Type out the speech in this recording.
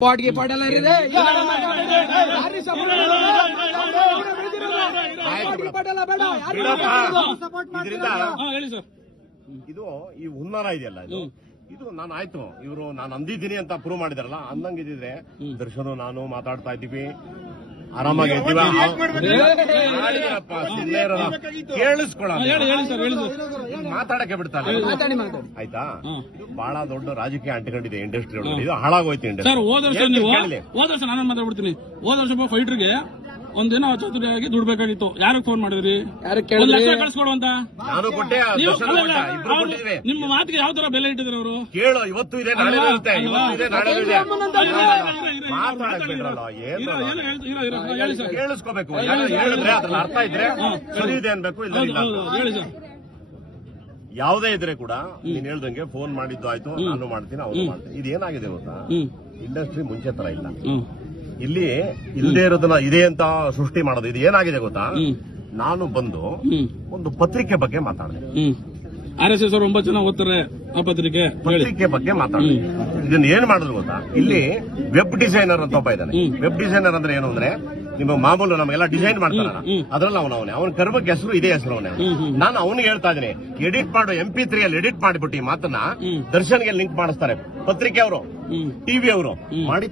Pot ಎಲ್ಲ ಇದೆ ಇದು ಈ ಹುನ್ನಾರ ಇದೆಯಲ್ಲ ಇದು ಇದು ನಾನು ಆಯ್ತು ಇವರು ನಾನು ಅಂದಿದ್ದೀನಿ ಅಂತ ಪ್ರೂವ್ ಮಾಡಿದಾರಲ್ಲ ಅಂದಂಗಿದ್ರೆ ದರ್ಶನ ನಾನು ಮಾತಾಡ್ತಾ ಇದ್ದೀವಿ ಆರಾಮಾಗಿ. ಕೇಳಿಸ್ಕೊಳ್ಳ ಮಾತಾಡಕ್ಕೆ ಬಿಡ್ತಾರೆ ಮಾತಾಡಿ ಮಾತಾಡಿ. ಆಯ್ತಾ? ಬಹಳ ದೊಡ್ಡ ರಾಜಕೀಯ ಅಂಟಿಕೊಂಡಿದೆ ಇಂಡಸ್ಟ್ರಿ ಒಳಗಡೆ. ಇದು ಹಾಳಾಗೋಯ್ತು ಸರ್ ಇಂಡಸ್ಟ್ರಿ ಹೋದ ವರ್ಷ ನೀವು ಕೇಳಲಿ? ಹೋದ ವರ್ಷ ನಾನು ಮಾತಾಡ್ಬಿಡ್ತೀನಿ? ಹೋದ ವರ್ಷ ಫೈಟರ್ಗೆ ಒಂದಿನ ಚಾತುರ್ಯಾಗಿ ದುಡ್ಬೇಕಾಗಿತ್ತು ಯಾರಿಗೆ ಫೋನ್ ಮಾಡಿದ್ರಿ ಯಾರು ಒಂದ್ ಲಕ್ಷ ಕಳ್ಸ್ಕೊಡು ಅಂತ ನಾನು ಕೊಟ್ಟೆ ನೀವು ದರ್ಶನ ಅಲ್ಲಲ್ಲ, ಕೊಟ್ಟ ಇಬ್ರು ಕೊಟ್ಟಿದ್ವಿ ನಿಮ್ಮ ಮಾತಿಗೆ ಯಾವ ತರ ಬೆಲೆ ಇಟ್ಟಿದ್ರು ಅವರು ಕೇಳು ಇವತ್ತು ಇದೆ ನಾಳೆ ಇರುತ್ತೆ ಇವತ್ತು ಇದೆ ನಾಳೆ ಇದೆ ಮಾತಾಡಕ್ ಮಾತಾಡಿ ಬಿಡ್ರಲ್ಲ ಏನು ಹೇಳಿ ಸರ್ ಕೇಳಿಸ್ಕೋಬೇಕು ಯಾರು ಹೇಳಿದ್ರೆ ಅದ್ರ ಅರ್ಥ ಇದ್ರೆ ಸರಿ ಇದೆ ಅನ್ಬೇಕು ಇಲ್ಲ ಹೌದು ಇಲ್ಲ ಹೌದು ಹೇಳಿ ಸರ್ ಯಾವುದೇ ಇದ್ರೆ ಕೂಡ ನೀನ್ ಹೇಳ್ದಂಗೆ ಫೋನ್ ಮಾಡಿದ್ದು ಆಯ್ತು ನಾನು ಮಾಡ್ತೀನಿ ಅವನು ಮಾಡ್ತೀನಿ ಇದೇನಾಗಿದೆ ಗೊತ್ತಾ ಹ್ಮ್ ಇಂಡಸ್ಟ್ರಿ ಮುಂಚೆ ತರ ಇಲ್ಲ ಹ್ಮ್ ಇಲ್ಲಿ ಇಲ್ಲದೆ ಇರೋದನ್ನ ಇದೆ ಅಂತ ಸೃಷ್ಟಿ ಮಾಡೋದು. ಇದು ಏನಾಗಿದೆ ಗೊತ್ತಾ? ನಾನು ಬಂದು ಒಂದು ಪತ್ರಿಕೆ ಬಗ್ಗೆ ಮಾತಾಡಿದೆ. ಆರ್ ಎಸ್ ಎಸ್ ಅವರು ಒಂಬತ್ತು ಜನ ಓದ್ತಾರೆ ಆ ಪತ್ರಿಕೆ. ಪತ್ರಿಕೆ ಬಗ್ಗೆ ಮಾತಾಡಿದೆ. ಇದನ್ನ ಏನ್ ಮಾಡಿದ್ರು ಗೊತ್ತಾ? ಇಲ್ಲಿ ವೆಬ್ ಡಿಸೈನರ್ ಅಂತ ಒಬ್ಬ ಇದ್ದಾನೆ ವೆಬ್ ಡಿಸೈನರ್ ಅಂದ್ರೆ ಏನು ಅಂದ್ರೆ ನಿಮ್ಮ ಮಾಮೂಲು ನಮಗೆಲ್ಲ ಡಿಸೈನ್ ಮಾಡ್ತಾರಲ್ಲ ಅದ್ರಲ್ಲಿ ಅವನ ಅವನೇ. ಅವನ ಕರ್ಮಕ್ಕೆ ಹೆಸರು ಇದೇ ಹೆಸರು ಅವನೇ. ನಾನು ಅವನಿಗೆ ಹೇಳ್ತಾ ಇದ್ದೀನಿ ಎಡಿಟ್ ಮಾಡು ಎಂ ಪಿ ತ್ರೀ ಅಲ್ಲಿ ಎಡಿಟ್ ಮಾಡಿಬಿಟ್ಟು ಈ ಮಾತನ್ನ ದರ್ಶನ್ಗೆ ಲಿಂಕ್ ಮಾಡಿಸ್ತಾರೆ. ಪತ್ರಿಕೆ ಅವರು ಟಿವಿ ಅವರು. ಮಾಡಿ